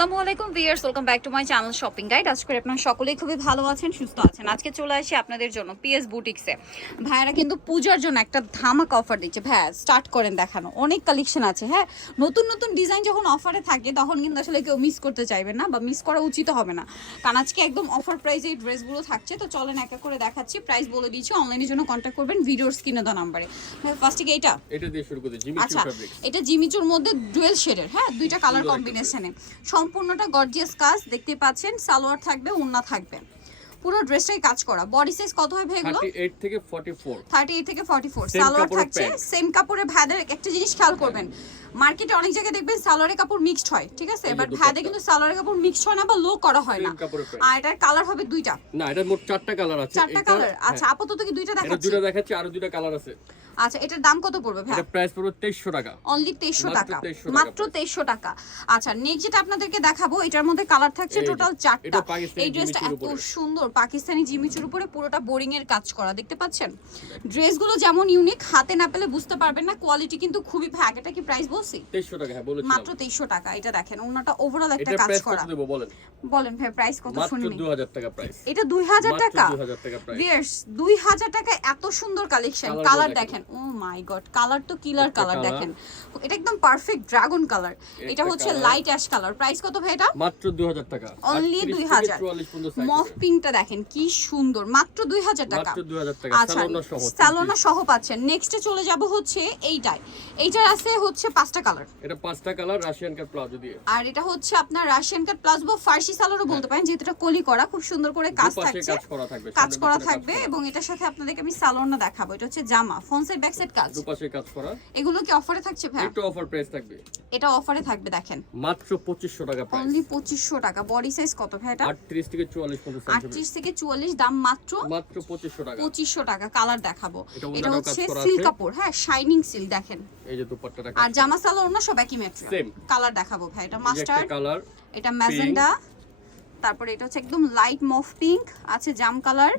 আসসালামু আলাইকুম viewers welcome back to my channel shopping guide. আজ করে আপনারা সকলেই খুবই ভালো আছেন সুস্থ আছেন। আজকে চলে আসি আপনাদের জন্য পিএস বুটিক্সে ভাইয়ারা কিন্তু পূজার জন্য একটা ধামাক অফার দিচ্ছে। ভাইয়া স্টার্ট করেন দেখানো। অনেক কালেকশন আছে হ্যাঁ? নতুন নতুন ডিজাইন যখন অফারে থাকে তখন কিন্তু আসলে কেউ মিস করতে চাইবে না বা মিস করা উচিত হবে না। কারণ আজকে একদম অফার প্রাইসে এই ড্রেসগুলো থাকছে। তো চলেন একা করে দেখাচ্ছি। প্রাইস বলে দিচ্ছি অনলাইনের জন্য কন্ট্যাক্ট করবেন ভিডিওর স্ক্রিনে দেওয়া নাম্বারে ফার্স্টে কি এইটা? এটা দিয়ে শুরু করতে আচ্ছা এটা জিমিচুর মধ্যে ডুয়েল শেডের হ্যাঁ? দুইটা কালার কম্বিনেশনে সম্পূর্ণটা গর্জিয়াস কাজ দেখতে পাচ্ছেন সালোয়ার থাকবে ওন্না থাকবে। পুরো ড্রেসটাই কাজ করা। বডি সাইজ কত হয় ভাই এগুলো 38 থেকে 44 থার্টি এইট থেকে ফর্টি ফোর Same সালোয়ার থাকছে। সেম কাপড়ে ভাইদের একটা জিনিস খেয়াল করবেন। মার্কেটে অনেক জায়গায় দেখবেন সালোয়ারের কাপড় মিক্সড হয় ঠিক আছে? বাট। ভাইদের কিন্তু সালোয়ারের কাপড় মিক্সড হয় না বা লো করা হয় না। আর এটার কালার হবে দুইটা। না এটা মোট চারটা কালার আছে। চারটা কালার আচ্ছা হ্যাঁ, আপাতত কি দুইটা দেখাচ্ছি? দুটো দেখাচ্ছি আর দুটো কালার আছে। আচ্ছা এটার দাম কত পড়বে ভাই এটা প্রাইস পড়বে 2300 টাকা। অনলি তেইশশো টাকা। 2300 টাকা মাত্র তেইশশো টাকা। আচ্ছা নেক্সট যেটা আপনাদেরকে দেখাবো এটার মধ্যে কালার থাকছে টোটাল চারটা। এটা পাকিস্তানি এই ড্রেসটা এত সুন্দর পাকিস্তানি জিমিচুর উপরে পুরোটা বোরিং এর কাজ করা দেখতে পাচ্ছেন? ড্রেসগুলো যেমন ইউনিক হাতে না পেলে বুঝতে পারবেন না কোয়ালিটি কিন্তু খুবই ভাগ। এটা কি প্রাইস বলছি? 2300 টাকা হ্যাঁ বলেছিলাম। মাত্র তেইশশো টাকা এটা দেখেন ওনাটা ওভারঅল একটা কাজ প্রাইস করা। বলেন? বলেন ভাই প্রাইস কত মাত্র 2000 টাকা প্রাইস এটা দুই হাজার মাত্র টাকা? 2000 টাকা প্রাইস ভিয়ার্স দুই হাজার টাকা এত সুন্দর কালেকশন কালার দেখেন ও মাই গড কালার তো কিলার কালার দেখেন। এটা একদম পারফেক্ট ড্রাগন কালার এটা হচ্ছে লাইট অ্যাশ কালার প্রাইস কত ভাই এটা? মাত্র 2000 টাকা। অনলি 38 দুই থেকে হাজার। 44 পর্যন্ত size মফ আছে। পিঙ্কটা দেখেন কি সুন্দর। মাত্র দুই হাজার টাকা। মাত্র 2000 টাকা। আচ্ছা সালোনা সহ স্যালোনা সহ পাচ্ছেন। নেক্সটে চলে যাব হচ্ছে এইটাই এইটার আছে হচ্ছে পাঁচটা কালার এটা পাঁচটা কালার রাশিয়ান কাট প্লাজো দিয়ে আর এটা হচ্ছে আপনার রাশিয়ান কাট প্লাস বা ফার্সি সালোয়ারও বলতে পারেন যেহেতু এটা কলি করা খুব সুন্দর করে কাজ থাকছে। কাজ করা থাকবে কাজ করা থাকবে এবং এটার সাথে আপনাদেরকে আমি সালোয়ারটা দেখাবো। এটা হচ্ছে জামা ফোন ব্যাক সাইড কাজ। দুপাশে কাজ করা। এগুলো কি অফারে থাকছে ভাই একটু অফার প্রাইস থাকবে। এটা অফারে থাকবে দেখেন। মাত্র 2500 টাকা প্রাইস অনলি পঁচিশশো টাকা। বডি সাইজ কত ভাই এটা? 38 থেকে 44 পর্যন্ত size হবে। আটত্রিশ থেকে চুয়াল্লিশ দাম মাত্র মাত্র 2500 টাকা। পঁচিশশো টাকা। কালার দেখাবো। এটা হচ্ছে সিল্ক কাপড় হ্যাঁ শাইনিং সিল্ক দেখেন। এই যে দুপাট্টাটা আর জামা সালোয়ার না সব একই ম্যাটেরিয়াল। কালার দেখাবো ভাই এটা মাস্টার্ড কালার এটা ম্যাজেন্ডা তারপরে এটা হচ্ছে একদম লাইট মফ পিঙ্ক আছে জাম কালার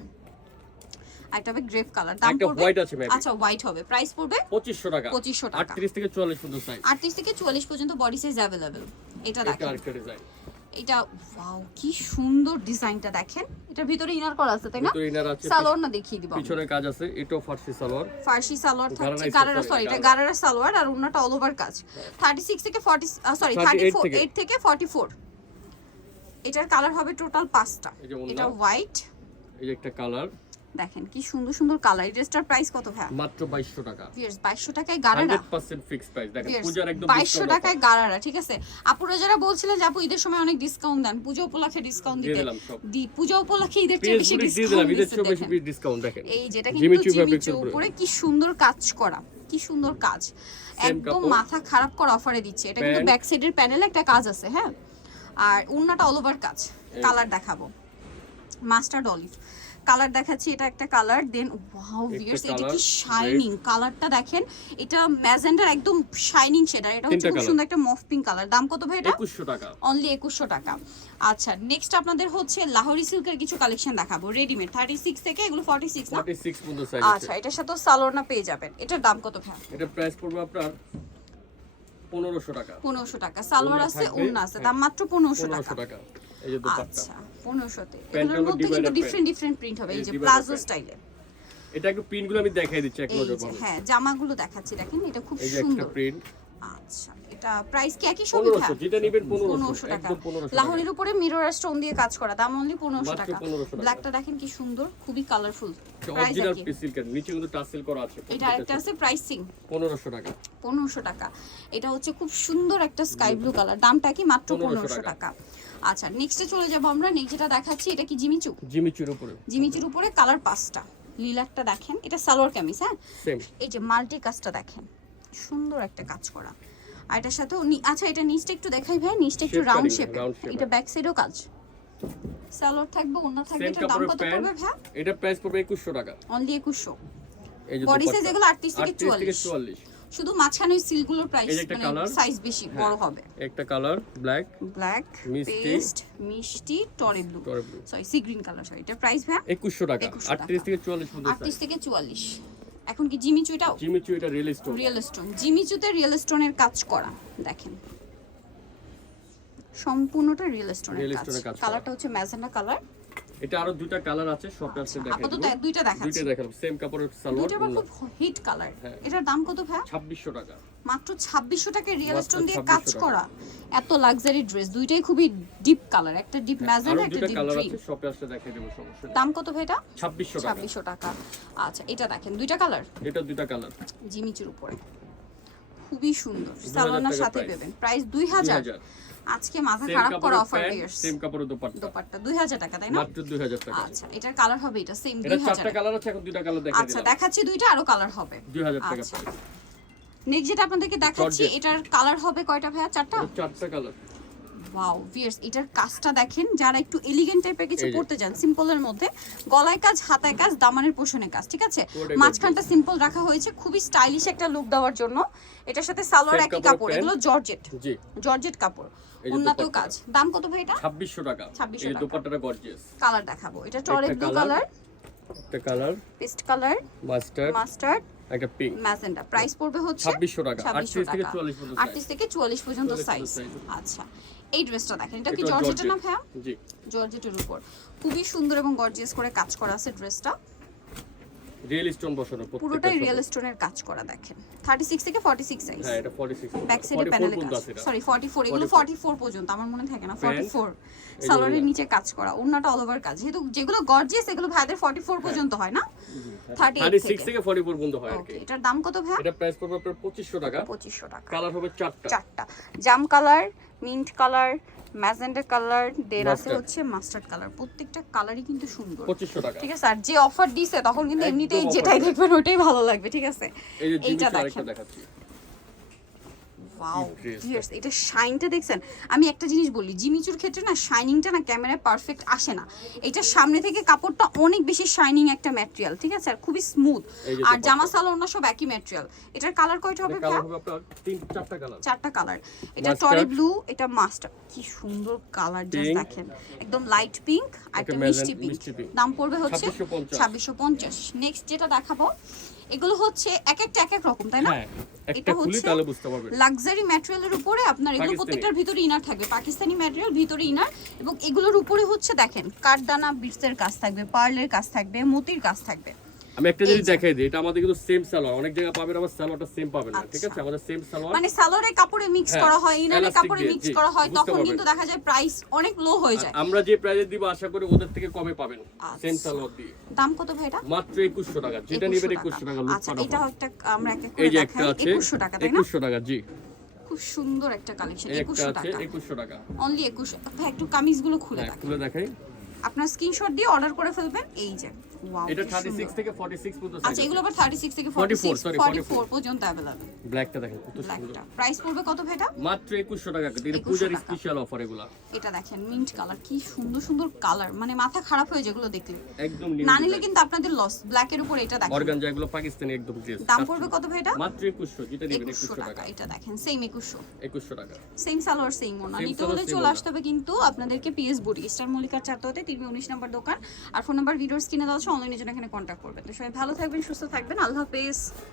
এটা হবে গ্রেপ কালার। দাম একটা পড়বে white আছে। আচ্ছা হোয়াইট হবে। প্রাইস পড়বে 2500 টাকা। 2500 টাকা। 38 থেকে 44 পর্যন্ত সাইজ আটত্রিশ থেকে চুয়াল্লিশ পর্যন্ত বডি সাইজ অ্যাভেলেবেল এটা দেখেন। আরেকটা ডিজাইন এটা ওয়াও কি সুন্দর ডিজাইনটা দেখেন। এটার ভিতরে ইনার করা আছে তাই না? ভিতরে ইনার আছে সালোয়ার না দেখিয়ে দিব পিছনে কাজ আছে এটাও ফার্সি সালোয়ার। ফার্সি সালোয়ার থাকছে গারারা সরি এটা গারারা। সালোয়ার আর ওনাটা অল ওভার কাজ। 36 থেকে 40 সরি 38 34 থেকে। 8 থেকে 44 এটার কালার হবে টোটাল পাঁচটা। এটা হোয়াইট এই যে একটা কালার দেখেন কি সুন্দর সুন্দর কালার এই ড্রেসটার প্রাইস কত ভাই মাত্র 2200 টাকা। ভিউয়ার্স 2200 টাকায় গারারা। 100% ফিক্স প্রাইস দেখেন পূজার একদম 2200 টাকায় গারারা ঠিক আছে? আপুরা যারা বলছিলেন যে আপু ঈদের সময় অনেক ডিসকাউন্ট দেন। পূজা উপলক্ষে ডিসকাউন্ট দিতে দি পূজা উপলক্ষে ঈদের চেয়ে বেশি ডিসকাউন্ট ঈদের চেয়ে বেশি ডিসকাউন্ট দেখেন। এই যেটা কিন্তু জিমিচু উপরে। কি সুন্দর কাজ করা কি সুন্দর কাজ। একদম মাথা খারাপ করা অফারে দিচ্ছে। এটা কিন্তু। ব্যাক সাইডের প্যানেলে একটা কাজ আছে হ্যাঁ? আর উন্নাটা অল ওভার কাজ। কালার দেখাবো। মাস্টার্ড অলিভ কালার দেখাচ্ছি এটা একটা কালার দেন ওয়াও ভিউয়ার্স এটা কি শাইনিং কালারটা দেখেন এটা ম্যাজেন্ডার একদম শাইনিং শেডার এটা হচ্ছে খুব সুন্দর একটা মফ পিঙ্ক কালার দাম কত ভাই এটা? 2100 টাকা। অনলি একুশশো টাকা। আচ্ছা নেক্সট আপনাদের হচ্ছে লাহোরি সিল্কের কিছু কালেকশন দেখাবো রেডিমেড থার্টি সিক্স থেকে এগুলো ফর্টি সিক্স না? 46 পর্যন্ত সাইজ আচ্ছা এটার সাথে সালোয়ারনা পেয়ে যাবেন এটার দাম কত ভাই? এটা প্রাইস পড়বে আপনার 1500 টাকা। পনেরোশো টাকা সালোয়ার আছে ওড়না আছে হ্যাঁ। দাম মাত্র পনেরোশো টাকা। 1500 টাকা। এই যে দুপাট্টা। আচ্ছা। পনেরোশোতে। Pant এগুলোর মধ্যে কিন্তু ডিফারেন্ট ডিফারেন্ট প্রিন্ট হবে এই যে প্লাজো স্টাইলে এটা একটু প্রিন্টগুলো আমি দেখাই দিচ্ছি এক নজর হ্যাঁ জামাগুলো দেখাচ্ছি দেখেন এটা খুব একটা সুন্দর। প্রিন্ট আচ্ছা এটা প্রাইস কি একই সবই? ভাই 1500 যেটা নেবেন 1500 পনেরোশো টাকা। 1500 লাহোরির উপরে মিরর স্টোন দিয়ে কাজ করা দাম অনলি পনেরোশো টাকা। 1500 টাকা। ব্ল্যাকটা দেখেন কি সুন্দর খুবই কালারফুল অরিজিনাল একই। নিচে কিন্তু টাসেল করা আছে। এটা আরেকটা আছে প্রাইসিং 1500 টাকা। পনেরোশো টাকা। এটা হচ্ছে খুব সুন্দর একটা স্কাই ব্লু কালার দামটা কি মাত্র 1500 পনেরোশো টাকা। আচ্ছা নেক্সটে চলে যাব আমরা। নেক্সট যেটা দেখাচ্ছি এটা কি জিমিচু? জিমিচুর উপরে। জিমিচুর উপরে কালার পাঁচটা। লিলাকটা দেখেন এটা সালোয়ার কামিজ হ্যাঁ? এই যে মাল্টি কাজটা দেখেন সুন্দর একটা কাজ করা। আর এটার সাথে আচ্ছা এটা নিচটা একটু দেখাই ভাই নিচটা একটু রাউন্ড শেপ এটা ব্যাক সাইডও কাজ। সালোয়ার থাকবে অন্য থাকবে এটার দাম কত পড়বে ভাই? এটা প্রাইস পড়বে 2100 টাকা। অনলি একুশশো। এই যে Body দুপাট্টা। size এগুলো 38 থেকে 38 44 44 শুধু মাঝখানে ওই সিল্কগুলোর প্রাইস মানে সাইজ বেশি বড় হবে। একটা কালার ব্ল্যাক ব্ল্যাক। পেস্ট মিষ্টি টরে blue sorry sea green colour sorry এটা প্রাইস ভাই 2100 টাকা। 2100 38 থেকে 44 পর্যন্ত আটত্রিশ থেকে চুয়াল্লিশ। এখন কি জিমিচু এটাও জিমিচু এটা রিয়েল স্টোন রিয়েল স্টোন জিমিচুতে রিয়েল স্টোনের কাজ করা দেখেন। সম্পূর্ণটা রিয়েল স্টোনের কাজ। কালারটা হচ্ছে ম্যাজেন্ডা কালার এটা আরও দুইটা কালার আছে শপে আসলে দেখাই আপাতত দুইটা দেখাচ্ছি। দুইটা দেখাবো সেম কাপড়ের সালোয়ার দুইটা খুব হিট কালার হ্যাঁ। এটার দাম কত ভাই ছাব্বিশশো টাকা। মাত্র ছাব্বিশশো টাকায় রিয়েল স্টোন দিয়ে কাজ করা। এত লাক্সারি ড্রেস দুইটাই খুবই ডিপ কালার একটা ডিপ হ্যাঁ, একটা ডিপ কালার আছে শপে আসলে দেখাই দেবো সমস্যা দাম কত ভাই এটা? ছাব্বিশশো টাকা। ছাব্বিশশো টাকা। আচ্ছা এটা দেখেন দুইটা কালার এটা দুইটা কালার জিমিচুর উপরে। খুবই সুন্দর। 2000 সালোনার সাথে। পেবেন প্রাইস দুই হাজার। আজকে মাথা খারাপ করা অফার ইয়ার্স সেম কাপড়ের দোপাট্টা। দোপাট্টা। দুই হাজার টাকা তাই না? মাত্র দুই হাজার টাকা। আচ্ছা এটার কালার হবে এটা সেম এটা দুই হাজার চারটা কালার আছে এখন দুইটা কালার দেখাই আচ্ছা দেখাচ্ছি দুইটা আরও কালার হবে। দুই হাজার টাকা আচ্ছা। price। নেক্সট যেটা আপনাদেরকে দেখাচ্ছি এটার কালার হবে কয়টা ভাইয়া? চারটা? চারটা কালার ওয়াও ভিয়ার্স এটার কাজটা দেখেন যারা একটু এলিগেন্ট টাইপের কিছু পড়তে চান সিম্পলের মধ্যে গলায় কাজ হাতায় কাজ দামানের পোষণে কাজ ঠিক আছে? মাঝখানটা সিম্পল রাখা হয়েছে খুবই স্টাইলিশ একটা লুক দেওয়ার জন্য। এটার সাথে সালোয়ার একই কাপড় এগুলো জর্জেট। জর্জেট কাপড়। উন্নত কাজ। দাম কত ভাই এটা? ছাব্বিশশো টাকা। 2600 এই টাকা। দোপাট্টাটা গর্জিয়াস কালার দেখাবো। এটা টরে ব্লু কালার একটা colour paste colour mustard mustard একটা পিঙ্ক ম্যাজেন্টা প্রাইস পড়বে হচ্ছে 2600 টাকা, 2600 38 থেকে টাকা। 44 পর্যন্ত 38 থেকে 44 পর্যন্ত সাইজ আচ্ছা। এই ড্রেসটা দেখেন এটা কি জর্জেটের না। ভাইয়া? জি। জর্জেটের উপর। খুবই সুন্দর এবং গর্জিয়াস করে কাজ করা আছে ড্রেসটা রিয়েল স্টোন বসানো পুরোটাই রিয়েল স্টোনের কাজ করা দেখেন। 36 থেকে 46 সাইজ হ্যাঁ এটা 46 ব্যাক সাইডে 44 প্যানেলে কাজ। সরি 44 এগুলো 44 পর্যন্ত আমার মনে থাকে না। 44 এই যে সালোয়ারের নিচে কাজ করা ওন্নাটা অল ওভার কাজ। যেহেতু যেগুলো গর্জিয়াস এগুলো ভাইদের 44 পর্যন্ত হয় না? 38 36 থেকে। থেকে 44 পর্যন্ত হয় আর কি। এটার দাম কত ভাইয়া? এটা প্রাইস পড়বে আপনার 2500 টাকা। 2500 টাকা। কালার হবে চারটা। চারটা। জাম colour mint colour magenta colour দেন আছে হচ্ছে মাস্টার্ড কালার। প্রত্যেকটা কালারই কিন্তু সুন্দর। 2500 টাকা। ঠিক আছে? আর যে অফার দিছে তখন কিন্তু এমনিতেই যেটাই। দেখবেন ওটাই ভালো লাগবে ঠিক আছে? এই এইটা দেখেন। দেখাচ্ছি। ওয়াও ভিউয়ার্স এটা শাইনটা দেখছেন? আমি একটা জিনিস বলি জিমিচুর ক্ষেত্রে না শাইনিংটা না ক্যামেরায় পারফেক্ট আসে না। এটা সামনে থেকে কাপড়টা অনেক বেশি শাইনিং একটা ম্যাটেরিয়াল ঠিক আছে? আর খুবই স্মুথ আর জামা সালোয়ার না সব একই ম্যাটেরিয়াল এটার কালার কয়টা হবে কালার হবে আপনার তিন চারটা কালার চারটা কালার এটা. টরি ব্লু এটা মাস্টার কি সুন্দর কালার জাস্ট দেখেন। একদম লাইট পিঙ্ক আর একটা মিষ্টি পিঙ্ক দাম পড়বে হচ্ছে 2650 ছাব্বিশশো পঞ্চাশ। নেক্সট যেটা দেখাবো এগুলো হচ্ছে এক একটা এক এক রকম তাই না? হ্যাঁ এটা হচ্ছে তাহলে বুঝতে পারবেন লাক্সারি ম্যাটেরিয়ালের উপরে আপনার এগুলো প্রত্যেকটার ভিতরে ইনার থাকবে পাকিস্তানি ম্যাটেরিয়াল ভিতরে ইনার এবং এগুলোর উপরে হচ্ছে দেখেন কাঠদানা বিটসের কাজ থাকবে পার্লের কাজ থাকবে মতির কাজ থাকবে। আমি একটা জিনিস। দেখাই দিই এটা আমাদের কিন্তু সেম সালোয়ার। অনেক জায়গায় পাবেন আবার সালোয়ারটা সেম পাবেন না ঠিক আচ্ছা। আছে আমাদের সেম সালোয়ার। মানে সালোয়ারের কাপড়ে মিক্স হ্যাঁ, করা হয় ইনারের কাপড়ে মিক্স করা হয় তখন কিন্তু দেখা যায় প্রাইস অনেক লো হয়ে যায়। আমরা যে প্রাইজে দিব আশা করি ওদের থেকে কমে পাবেন সেম আচ্ছা। সালোয়ার দিয়ে। দাম কত ভাই এটা? মাত্র 2100 টাকা যেটা 2100 নেবেন টাকা। 2100 টাকা আচ্ছা এটা একটা আমরা একটা এই করে যে একটা দেখাই আছে 2100 টাকা তাই না? 2100 টাকা জি। খুব সুন্দর একটা কালেকশন এই একটা 2100 আছে টাকা। 2100 টাকা। অনলি 2100 ভাই একটু কামিজগুলো খুলে হ্যাঁ দেখাই। খুলে দেখাই। আপনার স্ক্রিনশট দিয়ে অর্ডার করে ফেলবেন এই যে। এটা 36 থেকে 46 পর্যন্ত আচ্ছা এগুলো আবার 36 থেকে 44, 46 sorry, 44 পর্যন্ত अवेलेबल ব্ল্যাকটা দেখেন কত সুন্দর ব্ল্যাকটা প্রাইস পড়বে কত ভাই এটা মাত্র 2100 টাকা এটা 2100 পূজার টাকা। স্পেশাল অফার এগুলা এটা দেখেন মিন্ট কালার কি সুন্দর সুন্দর কালার মানে মাথা খারাপ হয়ে যেগুলো দেখলে একদম না নিলে কিন্তু আপনাদের লস ব্ল্যাকের উপর এটা দেখেন অর্গানজা এগুলো পাকিস্তানি একদম ড্রেস দাম পড়বে কত ভাই এটা মাত্র 2100 যেটা নেবেন 2100 2100 টাকা টাকা এটা দেখেন সেম 2100 2100 টাকা সেম সালোয়ার সেম ওনা Same নিতে সালোয়ার, হলে same চলে ওড়না। আসতে হবে কিন্তু আপনাদেরকে পিএস বুটি স্টার মল্লিকার চারতে হতে তিনশো উনিশ নম্বর দোকান আর ফোন নাম্বার ভিডিওর স্ক্রিনে দেওয়া আছে অনলাইনে জন্য এখানে কন্ট্যাক্ট করবেন। তো সবাই ভালো থাকবেন সুস্থ থাকবেন। আল্লাহ হাফেজ।